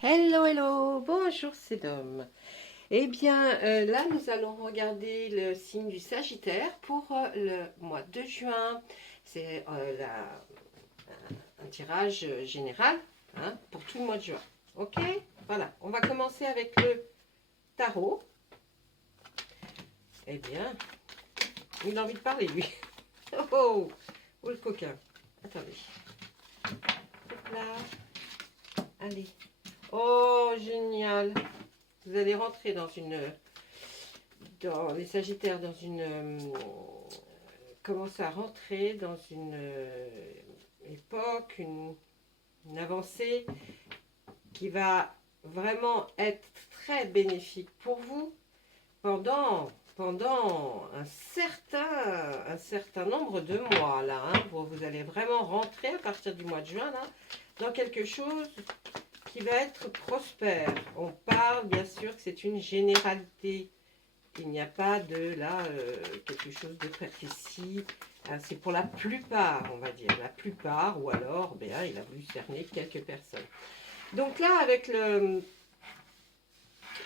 Hello, hello, bonjour, c'est Dom. Eh bien, là, nous allons regarder le signe du Sagittaire pour le mois de juin. C'est un tirage général pour tout le mois de juin. Ok. Voilà, on va commencer avec le tarot. Eh bien, il a envie de parler, lui. Oh, oh, oh le coquin. Attendez. Hop là. Allez. Oh, génial. Vous allez rentrer dans les Sagittaires, dans une commence à rentrer dans une époque, une avancée qui va vraiment être très bénéfique pour vous pendant un certain nombre de mois là. Vous allez vraiment rentrer à partir du mois de juin là, dans quelque chose qui va être prospère. On parle bien sûr que c'est une généralité. Il n'y a pas de là quelque chose de précis. C'est pour la plupart, on va dire. La plupart, ou alors, ben, il a voulu cerner quelques personnes. Donc là, avec le...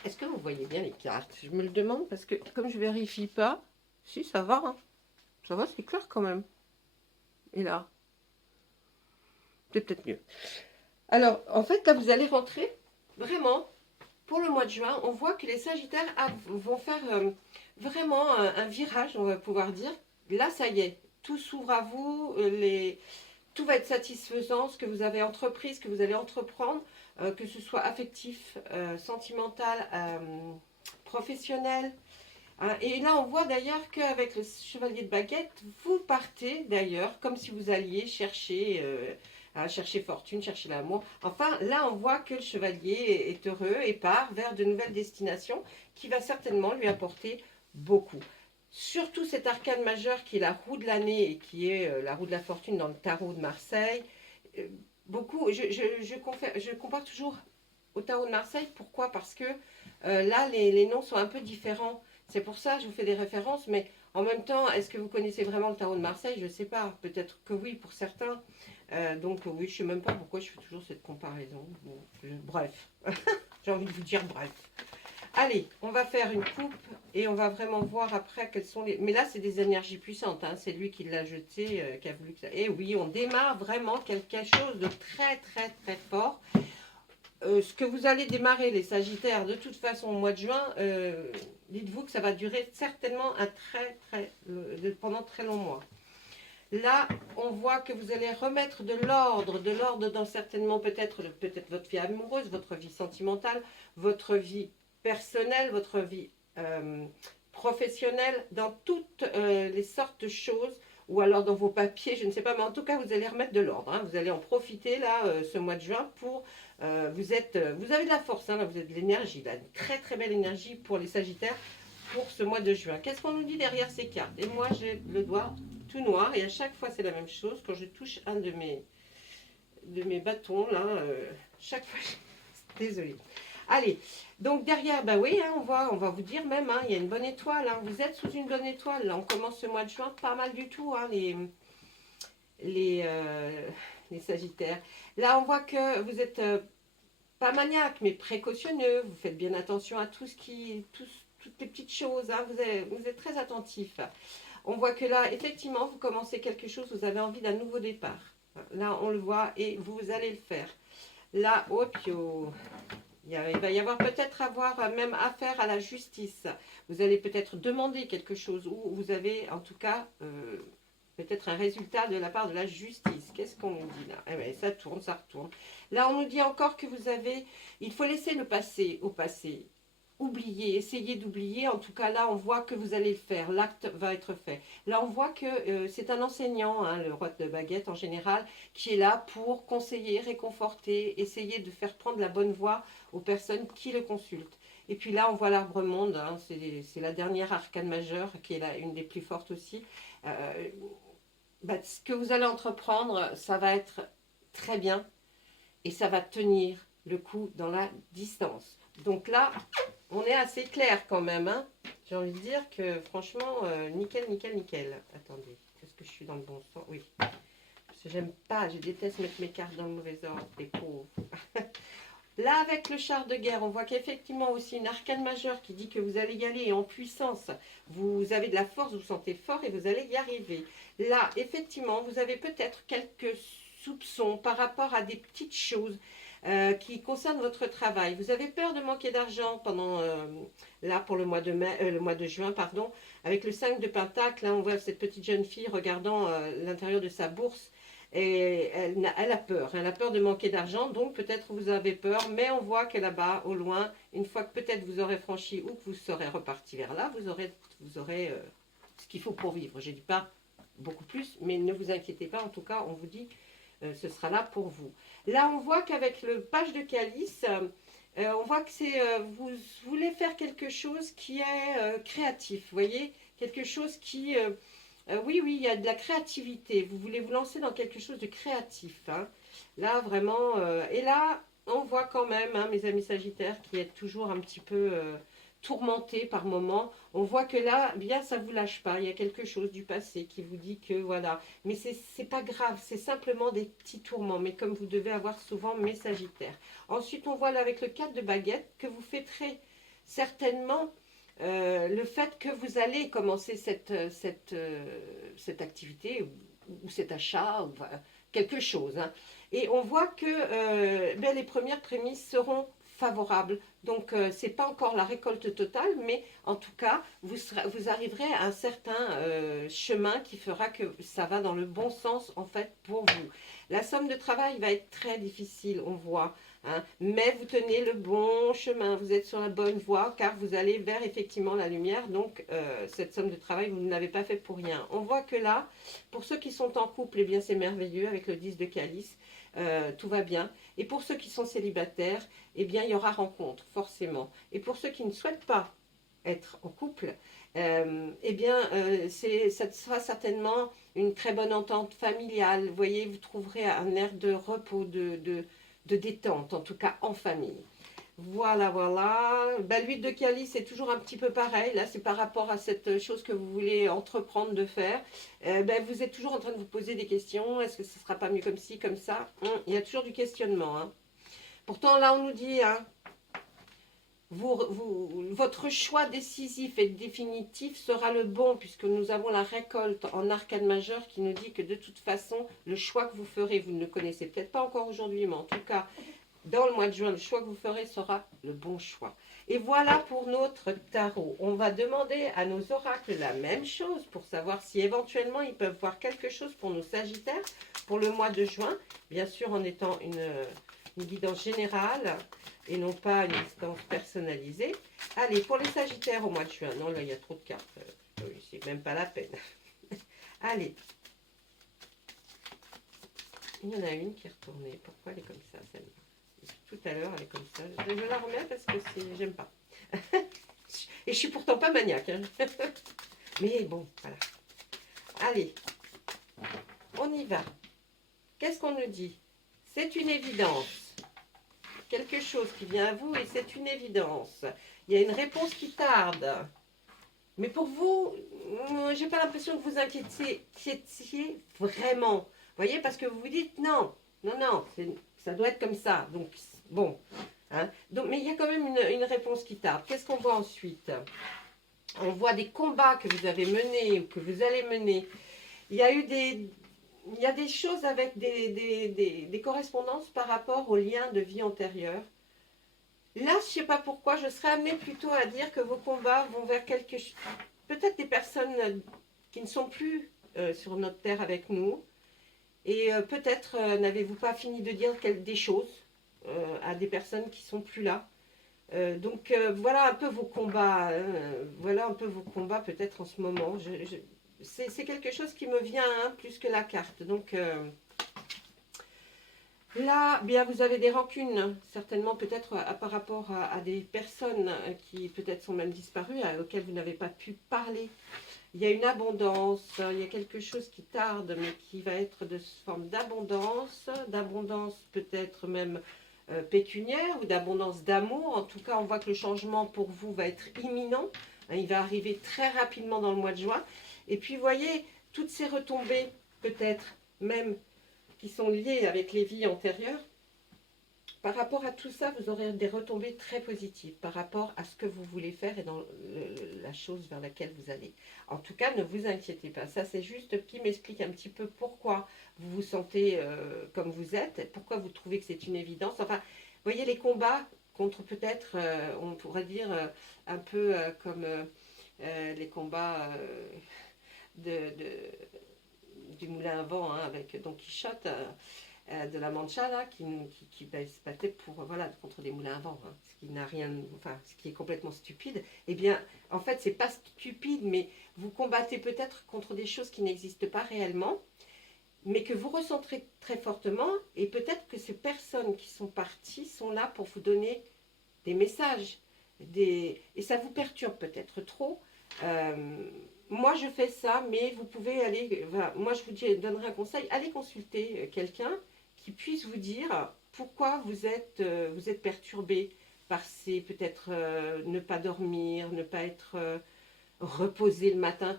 Est-ce que vous voyez bien les cartes? Je me le demande parce que comme je vérifie pas, si ça va, hein. Ça va, c'est clair quand même. Et là, c'est peut-être mieux. Alors, en fait, là, vous allez rentrer vraiment pour le mois de juin. On voit que les Sagittaires vont faire vraiment un virage, on va pouvoir dire. Là, ça y est, tout s'ouvre à vous, tout va être satisfaisant, ce que vous avez entrepris, ce que vous allez entreprendre, que ce soit affectif, sentimental, professionnel. Et là, on voit d'ailleurs qu'avec le chevalier de baguette, vous partez d'ailleurs comme si vous alliez chercher fortune, chercher l'amour. Enfin, là, on voit que le chevalier est heureux et part vers de nouvelles destinations qui va certainement lui apporter beaucoup. Surtout cet arcane majeur qui est la roue de l'année et qui est la roue de la fortune dans le tarot de Marseille. Beaucoup, je compare toujours au tarot de Marseille. Pourquoi? Parce que là, les noms sont un peu différents. C'est pour ça que je vous fais des références, mais en même temps, est-ce que vous connaissez vraiment le tarot de Marseille? Je ne sais pas. Peut-être que oui pour certains. Donc oui, je ne sais même pas pourquoi je fais toujours cette comparaison. Bon, bref, j'ai envie de vous dire bref. Allez, on va faire une coupe et on va vraiment voir après quelles sont les... Mais là, c'est des énergies puissantes. C'est lui qui l'a jeté, qui a voulu que ça... Et oui, on démarre vraiment quelque chose de très, très, très fort. Ce que vous allez démarrer, les Sagittaires, de toute façon, au mois de juin, dites-vous que ça va durer certainement pendant très long mois. Là, on voit que vous allez remettre de l'ordre dans certainement peut-être votre vie amoureuse, votre vie sentimentale, votre vie personnelle, votre vie professionnelle, dans toutes les sortes de choses, ou alors dans vos papiers, je ne sais pas, mais en tout cas, vous allez remettre de l'ordre. Vous allez en profiter là, ce mois de juin, pour vous avez de la force, là, vous avez de l'énergie, là, une très très belle énergie pour les Sagittaires pour ce mois de juin. Qu'est-ce qu'on nous dit derrière ces cartes? Et moi, j'ai le doigt tout noir et à chaque fois c'est la même chose. Quand je touche un de mes bâtons là, chaque fois, désolée. Allez, donc derrière, bah oui, on va vous dire même, il y a une bonne étoile. Vous êtes sous une bonne étoile. Là, on commence ce mois de juin pas mal du tout, les, euh, les Sagittaires. Là, on voit que vous êtes pas maniaque, mais précautionneux. Vous faites bien attention à toutes les petites choses. Vous êtes très attentif. On voit que là, effectivement, vous commencez quelque chose, vous avez envie d'un nouveau départ. Là, on le voit et vous allez le faire. Là, il va y avoir peut-être même affaire à la justice. Vous allez peut-être demander quelque chose ou vous avez en tout cas peut-être un résultat de la part de la justice. Qu'est-ce qu'on nous dit là? Eh bien, ça tourne, ça retourne. Là, on nous dit encore que il faut laisser le passé au passé. Oubliez, essayez d'oublier. En tout cas, là, on voit que vous allez le faire. L'acte va être fait. Là, on voit que c'est un enseignant, le roi de baguette en général, qui est là pour conseiller, réconforter, essayer de faire prendre la bonne voie aux personnes qui le consultent. Et puis là, on voit l'arbre monde. C'est la dernière arcane majeure, qui est une des plus fortes aussi. Ce que vous allez entreprendre, ça va être très bien et ça va tenir le coup dans la distance. Donc là, on est assez clair quand même. J'ai envie de dire que franchement, nickel, nickel, nickel. Attendez, est-ce que je suis dans le bon sens? Oui. Parce que j'aime pas, je déteste mettre mes cartes dans le mauvais ordre, les pauvres. Là, avec le char de guerre, on voit qu'effectivement aussi une arcane majeure qui dit que vous allez y aller en puissance. Vous avez de la force, vous vous sentez fort et vous allez y arriver. Là, effectivement, vous avez peut-être quelques soupçons par rapport à des petites choses qui concernent votre travail. Vous avez peur de manquer d'argent pendant, là, pour le mois de mai, le mois de juin, pardon. Avec le 5 de Pentacle, là, on voit cette petite jeune fille regardant l'intérieur de sa bourse. Et elle a peur de manquer d'argent, donc peut-être vous avez peur, mais on voit que là-bas, au loin, une fois que peut-être vous aurez franchi ou que vous serez reparti vers là, vous aurez ce qu'il faut pour vivre. Je ne dis pas beaucoup plus, mais ne vous inquiétez pas, en tout cas, on vous dit ce sera là pour vous. Là, on voit qu'avec le page de calice, on voit que c'est vous voulez faire quelque chose qui est créatif, vous voyez, quelque chose qui oui, oui, il y a de la créativité. Vous voulez vous lancer dans quelque chose de créatif, hein. Là, vraiment. Et là, on voit quand même, hein, mes amis Sagittaires, qui êtes toujours un petit peu tourmentés par moments. On voit que là, bien, ça ne vous lâche pas. Il y a quelque chose du passé qui vous dit que voilà. Mais c'est pas grave, c'est simplement des petits tourments. Mais comme vous devez avoir souvent mes Sagittaires. Ensuite, on voit là avec le 4 de baguette que vous fêterez certainement le fait que vous allez commencer cette activité ou cet achat, ou quelque chose, hein. Et on voit que ben, les premières prémices seront favorables. Donc, ce n'est pas encore la récolte totale, mais en tout cas, vous arriverez à un certain chemin qui fera que ça va dans le bon sens, en fait, pour vous. La somme de travail va être très difficile, on voit. Hein, mais vous tenez le bon chemin, vous êtes sur la bonne voie car vous allez vers effectivement la lumière. Donc cette somme de travail, vous ne l'avez pas fait pour rien. On voit que là, pour ceux qui sont en couple, eh bien c'est merveilleux avec le 10 de calice, tout va bien. Et pour ceux qui sont célibataires, eh bien il y aura rencontre forcément. Et pour ceux qui ne souhaitent pas être en couple, eh bien ça sera certainement une très bonne entente familiale. Vous voyez, vous trouverez un air de repos, de détente, en tout cas en famille. Voilà, voilà. Ben, l'huile de calice, c'est toujours un petit peu pareil. Là, c'est par rapport à cette chose que vous voulez entreprendre de faire. Ben, vous êtes toujours en train de vous poser des questions. Est-ce que ce ne sera pas mieux comme ci, comme ça? Il y a toujours du questionnement, hein. Pourtant, là, on nous dit, hein, votre choix décisif et définitif sera le bon, puisque nous avons la récolte en arcane majeur qui nous dit que de toute façon, le choix que vous ferez, vous ne le connaissez peut-être pas encore aujourd'hui, mais en tout cas, dans le mois de juin, le choix que vous ferez sera le bon choix. Et voilà pour notre tarot. On va demander à nos oracles la même chose pour savoir si éventuellement ils peuvent voir quelque chose pour nos Sagittaires pour le mois de juin, bien sûr en étant une guidance générale et non pas une instance personnalisée. Allez, pour les Sagittaires au mois de juin. Non, là, il y a trop de cartes. Oui, c'est même pas la peine. Allez. Il y en a une qui est retournée. Pourquoi elle est comme ça, celle-là? Tout à l'heure, elle est comme ça. Je la remets parce que j'aime pas. Et je suis pourtant pas maniaque, hein. Mais bon, voilà. Allez. On y va. Qu'est-ce qu'on nous dit? C'est une évidence. Quelque chose qui vient à vous et c'est une évidence. Il y a une réponse qui tarde. Mais pour vous, j'ai pas l'impression que vous inquiétiez vraiment. Vous voyez, parce que vous vous dites non, non, non, ça doit être comme ça. Donc, bon. Hein. Donc, mais il y a quand même une réponse qui tarde. Qu'est-ce qu'on voit ensuite? On voit des combats que vous avez menés ou que vous allez mener. Il y a eu il y a des choses avec des correspondances par rapport aux liens de vie antérieurs. Là, je ne sais pas pourquoi, je serais amenée plutôt à dire que vos combats vont vers quelque chose. Peut-être des personnes qui ne sont plus sur notre terre avec nous. Et peut-être n'avez-vous pas fini de dire des choses à des personnes qui ne sont plus là. Donc voilà un peu vos combats. Hein, voilà un peu vos combats peut-être en ce moment. C'est quelque chose qui me vient hein, plus que la carte. Donc là, bien vous avez des rancunes, certainement peut-être par rapport à des personnes qui peut-être sont même disparues, auxquelles vous n'avez pas pu parler. Il y a une abondance, il y a quelque chose qui tarde, mais qui va être de forme d'abondance peut-être même pécuniaire ou d'abondance d'amour. En tout cas, on voit que le changement pour vous va être imminent. Il va arriver très rapidement dans le mois de juin. Et puis, vous voyez, toutes ces retombées, peut-être même qui sont liées avec les vies antérieures, par rapport à tout ça, vous aurez des retombées très positives par rapport à ce que vous voulez faire et dans la chose vers laquelle vous allez. En tout cas, ne vous inquiétez pas. Ça, c'est juste qui m'explique un petit peu pourquoi vous vous sentez comme vous êtes, pourquoi vous trouvez que c'est une évidence. Enfin, vous voyez les combats contre peut-être, on pourrait dire, un peu comme les combats du moulin à vent hein, avec Don Quichotte. De la Mancha là, qui se battait pour, voilà, contre des moulins à vent, hein, ce qui n'a rien, enfin, ce qui est complètement stupide. Eh bien, en fait, c'est pas stupide, mais vous combattez peut-être contre des choses qui n'existent pas réellement, mais que vous ressentez très fortement, et peut-être que ces personnes qui sont parties sont là pour vous donner des messages, et ça vous perturbe peut-être trop. Moi, je fais ça, mais vous pouvez aller, voilà, moi, je vous donnerai un conseil, allez consulter quelqu'un qui puisse vous dire pourquoi vous êtes perturbé par ces, peut-être ne pas dormir, ne pas être reposé le matin.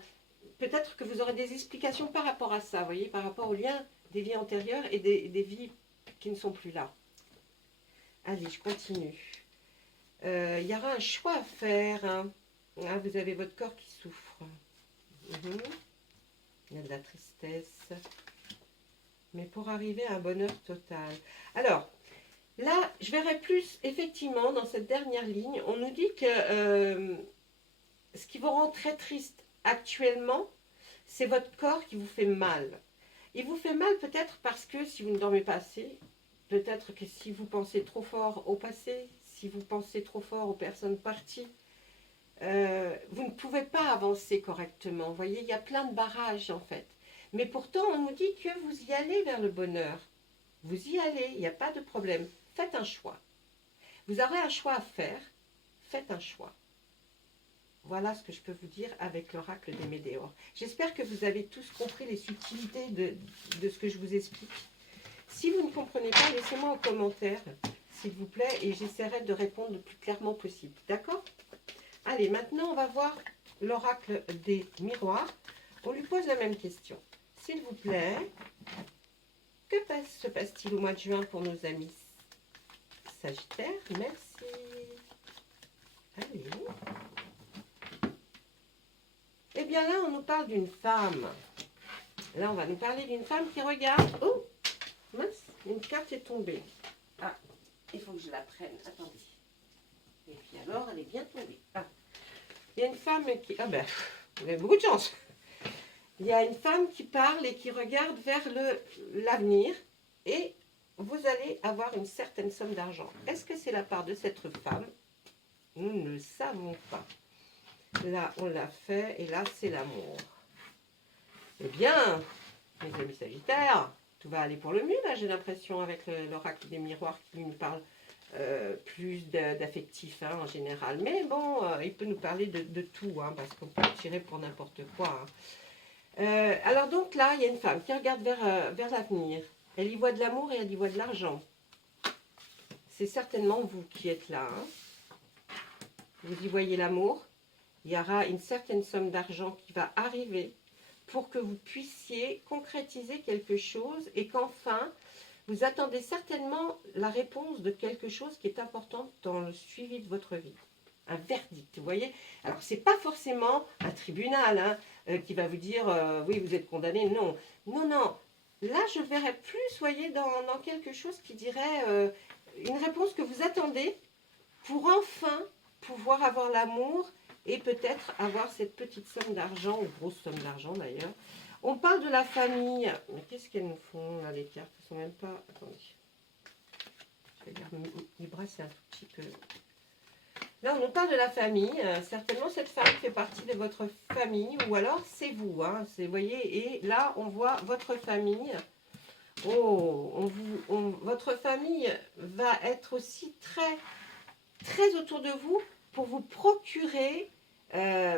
Peut-être que vous aurez des explications par rapport à ça, vous voyez, par rapport au lien des vies antérieures et des vies qui ne sont plus là. Allez, je continue. Il y aura un choix à faire. Hein. Ah, vous avez votre corps qui souffre. Il y a de la tristesse. Mais pour arriver à un bonheur total. Alors, là, je verrai plus, effectivement, dans cette dernière ligne, on nous dit que ce qui vous rend très triste actuellement, c'est votre corps qui vous fait mal. Il vous fait mal peut-être parce que si vous ne dormez pas assez, peut-être que si vous pensez trop fort au passé, si vous pensez trop fort aux personnes parties, vous ne pouvez pas avancer correctement. Vous voyez, il y a plein de barrages en fait. Mais pourtant, on nous dit que vous y allez vers le bonheur. Vous y allez, il n'y a pas de problème. Faites un choix. Vous aurez un choix à faire. Faites un choix. Voilà ce que je peux vous dire avec l'oracle des Médéors. J'espère que vous avez tous compris les subtilités de ce que je vous explique. Si vous ne comprenez pas, laissez-moi en commentaire, s'il vous plaît, et j'essaierai de répondre le plus clairement possible. D'accord ? Allez, maintenant, on va voir l'oracle des miroirs. On lui pose la même question. S'il vous plaît, que se passe-t-il au mois de juin pour nos amis Sagittaire? Merci. Allez. Eh bien là, on nous parle d'une femme. Là, on va nous parler d'une femme qui regarde. Oh, mince, une carte est tombée. Ah, il faut que je la prenne. Attendez. Et puis alors, elle est bien tombée. Ah. Il y a une femme qui... Ah ben, vous avez beaucoup de chance. Il y a une femme qui parle et qui regarde vers l'avenir et vous allez avoir une certaine somme d'argent. Est-ce que c'est la part de cette femme? Nous ne le savons pas. Là, on l'a fait et là, c'est l'amour. Eh bien, mes amis Sagittaires, tout va aller pour le mieux, là, j'ai l'impression, avec l'oracle des miroirs qui nous parle plus d'affectif hein, en général. Mais bon, il peut nous parler de tout, hein, parce qu'on peut tirer pour n'importe quoi. Hein. Alors donc là, il y a une femme qui regarde vers l'avenir. Elle y voit de l'amour et elle y voit de l'argent. C'est certainement vous qui êtes là. Hein. Vous y voyez l'amour. Il y aura une certaine somme d'argent qui va arriver pour que vous puissiez concrétiser quelque chose et qu'enfin, vous attendez certainement la réponse de quelque chose qui est important dans le suivi de votre vie. Un verdict, vous voyez. Alors, ce n'est pas forcément un tribunal hein, qui va vous dire oui, vous êtes condamné. Non, non, non. Là, je verrais plus, voyez, dans quelque chose qui dirait une réponse que vous attendez pour enfin pouvoir avoir l'amour et peut-être avoir cette petite somme d'argent, ou grosse somme d'argent d'ailleurs. On parle de la famille. Mais qu'est-ce qu'elles nous font là, les cartes? Elles sont même pas... Attendez. Je vais dire, mes bras, c'est un tout petit peu... Là, on nous parle de la famille. Certainement, cette femme fait partie de votre famille. Ou alors, c'est vous. Hein, vous voyez, et là, on voit votre famille. Oh, votre famille va être aussi très, très autour de vous pour vous procurer,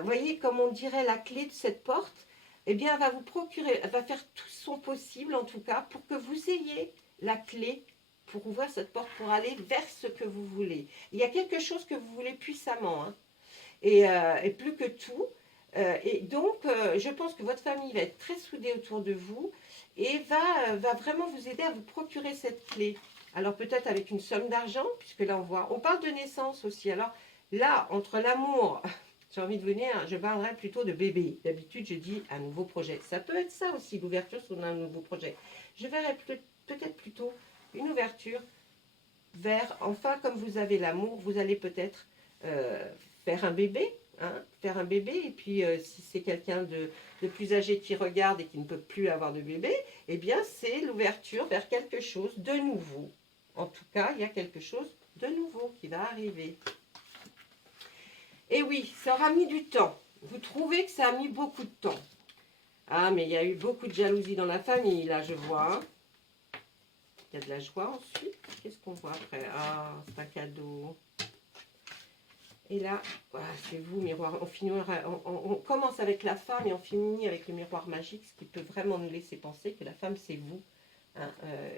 voyez, comme on dirait la clé de cette porte. Eh bien, elle va vous procurer, elle va faire tout son possible, en tout cas, pour que vous ayez la clé pour ouvrir cette porte, pour aller vers ce que vous voulez. Il y a quelque chose que vous voulez puissamment, hein, et plus que tout. Et donc, je pense que votre famille va être très soudée autour de vous et va vraiment vous aider à vous procurer cette clé. Alors peut-être avec une somme d'argent, puisque là on voit, on parle de naissance aussi. Alors là, entre l'amour, j'ai envie de venir, je parlerai plutôt de bébé. D'habitude, je dis un nouveau projet. Ça peut être ça aussi, l'ouverture sur un nouveau projet. Je verrai peut-être plutôt une ouverture vers, enfin, comme vous avez l'amour, vous allez peut-être faire un bébé, hein, faire un bébé, et puis si c'est quelqu'un de plus âgé qui regarde et qui ne peut plus avoir de bébé, eh bien c'est l'ouverture vers quelque chose de nouveau. En tout cas, il y a quelque chose de nouveau qui va arriver. Et oui, ça aura mis du temps. Vous trouvez que ça a mis beaucoup de temps. Ah, mais il y a eu beaucoup de jalousie dans la famille, là, je vois. Hein. Il y a de la joie ensuite. Qu'est-ce qu'on voit après? Ah, c'est un cadeau. Et là, voilà, c'est vous, miroir. On commence avec la femme et on finit avec le miroir magique, ce qui peut vraiment nous laisser penser que la femme, c'est vous. Hein,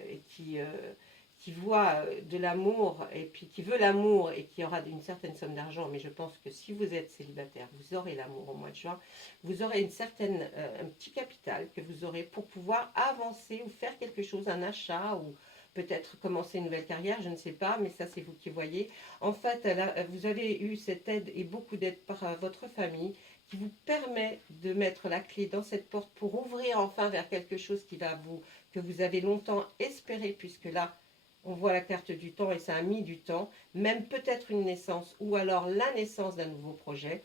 et qui voit de l'amour, et puis qui veut l'amour, et qui aura une certaine somme d'argent. Mais je pense que si vous êtes célibataire, vous aurez l'amour au mois de juin. Vous aurez un petit capital que vous aurez pour pouvoir avancer ou faire quelque chose, un achat, ou peut-être commencer une nouvelle carrière, je ne sais pas, mais ça c'est vous qui voyez. En fait, vous avez eu cette aide et beaucoup d'aide par votre famille qui vous permet de mettre la clé dans cette porte pour ouvrir enfin vers quelque chose que vous avez longtemps espéré, puisque là, on voit la carte du temps et ça a mis du temps, même peut-être une naissance ou alors la naissance d'un nouveau projet.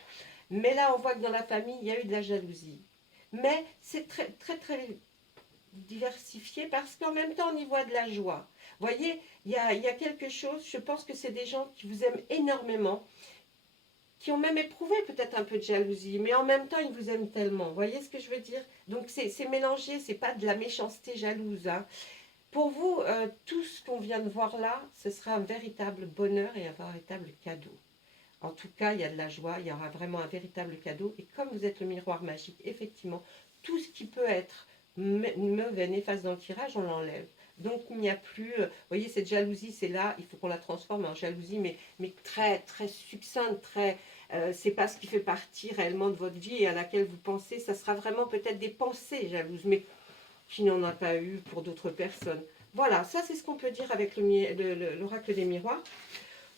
Mais là, on voit que dans la famille, il y a eu de la jalousie. Mais c'est très, très, très diversifié parce qu'en même temps, on y voit de la joie. Vous voyez, il y a quelque chose, je pense que c'est des gens qui vous aiment énormément, qui ont même éprouvé peut-être un peu de jalousie, mais en même temps, ils vous aiment tellement. Vous voyez ce que je veux dire? Donc, c'est mélangé, c'est pas de la méchanceté jalouse. Hein. Pour vous, tout ce qu'on vient de voir là, ce sera un véritable bonheur et un véritable cadeau. En tout cas, il y a de la joie, il y aura vraiment un véritable cadeau. Et comme vous êtes le miroir magique, effectivement, tout ce qui peut être mauvais, néfaste dans le tirage, on l'enlève. Donc, il n'y a plus... vous voyez, cette jalousie, c'est là, il faut qu'on la transforme en jalousie, mais très, très succincte, très... c'est pas ce qui fait partie réellement de votre vie et à laquelle vous pensez. Ça sera vraiment peut-être des pensées jalouses, mais qui n'en a pas eu pour d'autres personnes. Voilà, ça c'est ce qu'on peut dire avec l'oracle des miroirs.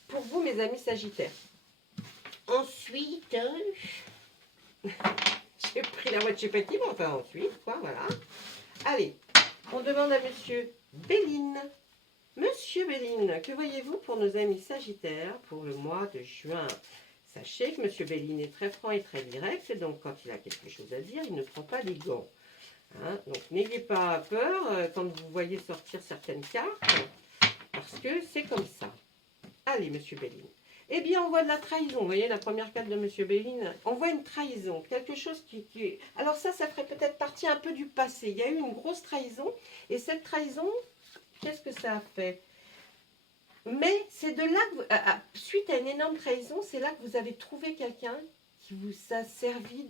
Pour vous, mes amis Sagittaires. Ensuite, j'ai pris la moitié petit, mais enfin ensuite, quoi, voilà. Allez, on demande à Monsieur Béline. Monsieur Béline, que voyez-vous pour nos amis Sagittaires pour le mois de juin? Sachez que Monsieur Béline est très franc et très direct, donc quand il a quelque chose à dire, il ne prend pas les gants. Hein, donc n'ayez pas peur quand vous voyez sortir certaines cartes, parce que c'est comme ça. Allez, Monsieur Béline. Eh bien, on voit de la trahison. Vous voyez, la première carte de Monsieur Béline, on voit une trahison, quelque chose qui... Alors ça ferait peut-être partie un peu du passé. Il y a eu une grosse trahison, et cette trahison, qu'est-ce que ça a fait? Mais c'est de là que, suite à une énorme trahison, c'est là que vous avez trouvé quelqu'un qui vous a servi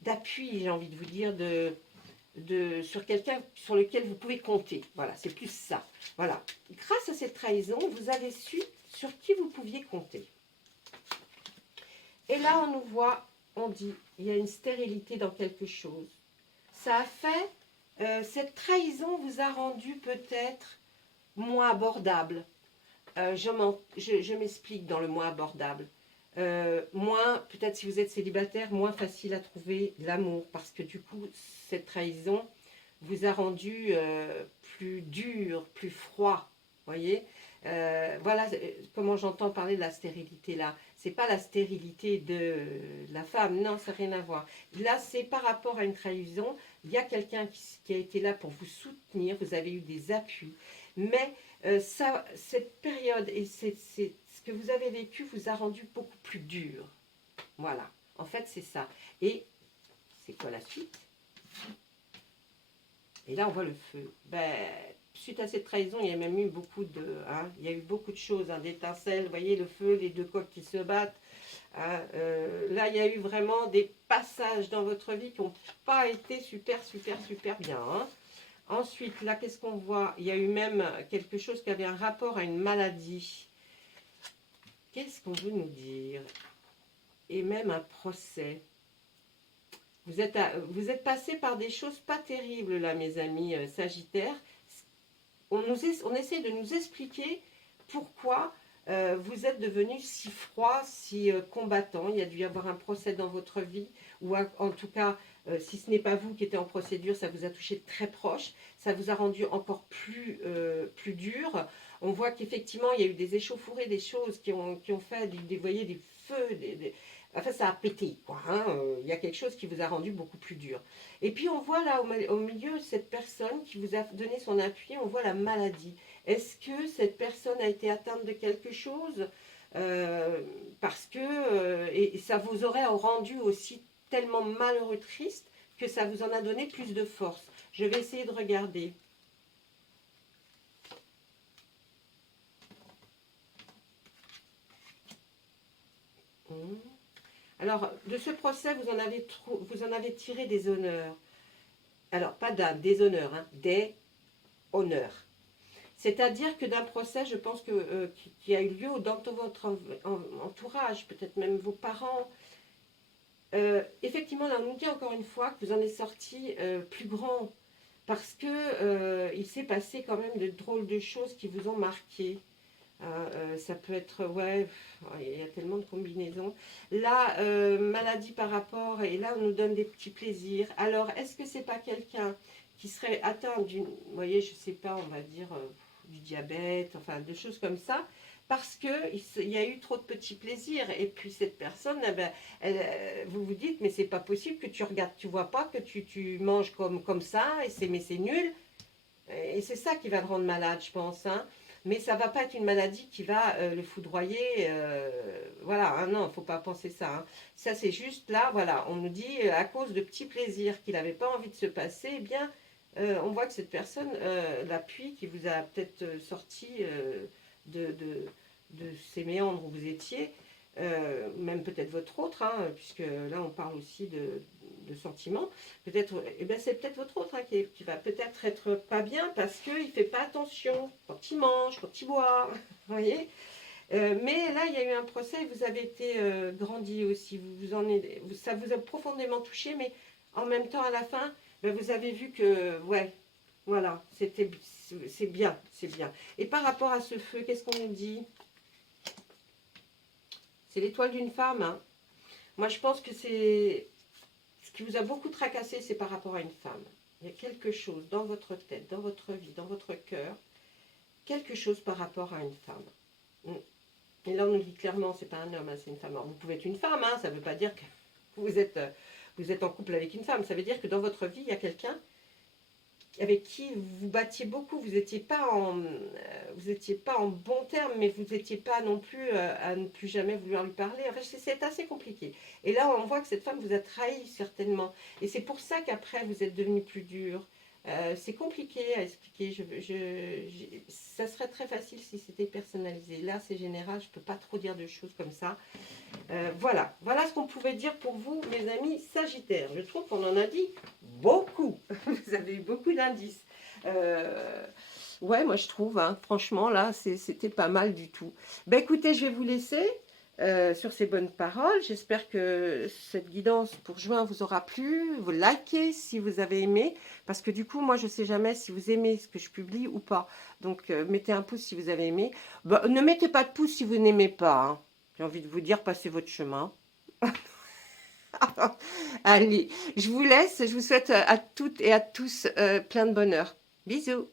d'appui, j'ai envie de vous dire, sur quelqu'un sur lequel vous pouvez compter. Voilà, c'est plus ça. Voilà. Grâce à cette trahison, vous avez su sur qui vous pouviez compter. Et là, on nous voit, on dit, il y a une stérilité dans quelque chose. Ça a fait, cette trahison vous a rendu peut-être moins abordable. Je m'explique dans le moins abordable. Moins, peut-être si vous êtes célibataire, moins facile à trouver l'amour, parce que du coup, cette trahison vous a rendu plus dur, plus froid, voyez. Voilà comment j'entends parler de la stérilité là. C'est pas la stérilité de la femme, non, ça n'a rien à voir. Là, c'est par rapport à une trahison. Il y a quelqu'un qui a été là pour vous soutenir, vous avez eu des appuis, mais cette période et ce que vous avez vécu vous a rendu beaucoup plus dur. Voilà, en fait c'est ça. Et c'est quoi la suite? Et là on voit le feu. Ben, suite à cette trahison, il y a même eu beaucoup de... Hein, il y a eu beaucoup de choses, hein, d'étincelles, vous voyez le feu, les deux coqs qui se battent. Hein, là il y a eu vraiment des passages dans votre vie qui n'ont pas été super bien. Hein. Ensuite, là, qu'est-ce qu'on voit? Il y a eu même quelque chose qui avait un rapport à une maladie. Qu'est-ce qu'on veut nous dire? Et même un procès. Vous êtes passé par des choses pas terribles, là, mes amis Sagittaires. on essaie de nous expliquer pourquoi vous êtes devenu si froid, si combattant. Il y a dû y avoir un procès dans votre vie, ou en tout cas, si ce n'est pas vous qui étiez en procédure, ça vous a touché très proche, ça vous a rendu encore plus dur. On voit qu'effectivement, il y a eu des échauffourées, des choses qui ont fait, vous voyez, des feux, enfin, ça a pété, quoi. Hein. Il y a quelque chose qui vous a rendu beaucoup plus dur. Et puis, on voit là, au milieu, cette personne qui vous a donné son appui, on voit la maladie. Est-ce que cette personne a été atteinte de quelque chose parce que, et ça vous aurait rendu aussi tellement malheureux, triste, que ça vous en a donné plus de force. Je vais essayer de regarder. Alors, de ce procès, vous en avez tiré des honneurs. Alors, pas des honneurs, hein, des honneurs. C'est-à-dire que d'un procès, je pense qui a eu lieu dans votre entourage, peut-être même vos parents. Effectivement, là, on nous dit encore une fois que vous en êtes sorti plus grand. Parce que il s'est passé quand même de drôles de choses qui vous ont marqué. Ça peut être, ouais, il y a tellement de combinaisons. Là, maladie par rapport, et là on nous donne des petits plaisirs. Alors, est-ce que c'est pas quelqu'un qui serait atteint d'une, vous voyez, je sais pas, on va dire du diabète, enfin, de choses comme ça, parce que il y a eu trop de petits plaisirs. Et puis cette personne, eh ben, vous vous dites, mais c'est pas possible que tu regardes, tu vois pas que tu manges comme ça, mais c'est nul. Et c'est ça qui va le rendre malade, je pense, hein. Mais ça ne va pas être une maladie qui va le foudroyer. Voilà, hein, non, il ne faut pas penser ça. Hein. Ça, c'est juste là, voilà, on nous dit, à cause de petits plaisirs qu'il n'avait pas envie de se passer, eh bien, on voit que cette personne, l'appui qui vous a peut-être sorti de, de, de ces méandres où vous étiez, même peut-être votre autre, hein, puisque là, on parle aussi de sentiments, peut-être, eh ben c'est peut-être votre autre hein, qui va peut-être être pas bien parce qu'il ne fait pas attention quand il mange, quand il boit, vous voyez. Mais là, il y a eu un procès, vous avez été grandi aussi, ça vous a profondément touché, mais en même temps, à la fin, ben, vous avez vu que, ouais, voilà, c'est bien, c'est bien. Et par rapport à ce feu, qu'est-ce qu'on nous dit? C'est l'étoile d'une femme. Hein. Moi, je pense que c'est... Ce qui vous a beaucoup tracassé, c'est par rapport à une femme. Il y a quelque chose dans votre tête, dans votre vie, dans votre cœur, quelque chose par rapport à une femme. Et là, on nous dit clairement, c'est pas un homme, hein, c'est une femme. Alors, vous pouvez être une femme, hein, ça ne veut pas dire que vous êtes en couple avec une femme. Ça veut dire que dans votre vie, il y a quelqu'un avec qui vous battiez beaucoup, vous n'étiez pas en bon terme, mais vous n'étiez pas non plus à ne plus jamais vouloir lui parler. Enfin, c'est assez compliqué. Et là, on voit que cette femme vous a trahi certainement. Et c'est pour ça qu'après, vous êtes devenu plus dur. C'est compliqué à expliquer. Ça serait très facile si c'était personnalisé. Là, c'est général, je ne peux pas trop dire de choses comme ça. Voilà ce qu'on pouvait dire pour vous, mes amis Sagittaires. Je trouve qu'on en a dit beaucoup. Vous avez eu beaucoup d'indices. Ouais, moi je trouve, hein, franchement, là, c'était pas mal du tout. Ben écoutez, je vais vous laisser sur ces bonnes paroles. J'espère que cette guidance pour juin vous aura plu. Vous likez si vous avez aimé, parce que du coup, moi, je ne sais jamais si vous aimez ce que je publie ou pas. Donc, mettez un pouce si vous avez aimé. Ben, ne mettez pas de pouce si vous n'aimez pas, hein. J'ai envie de vous dire, passez votre chemin. Allez, je vous laisse. Je vous souhaite à toutes et à tous plein de bonheur. Bisous.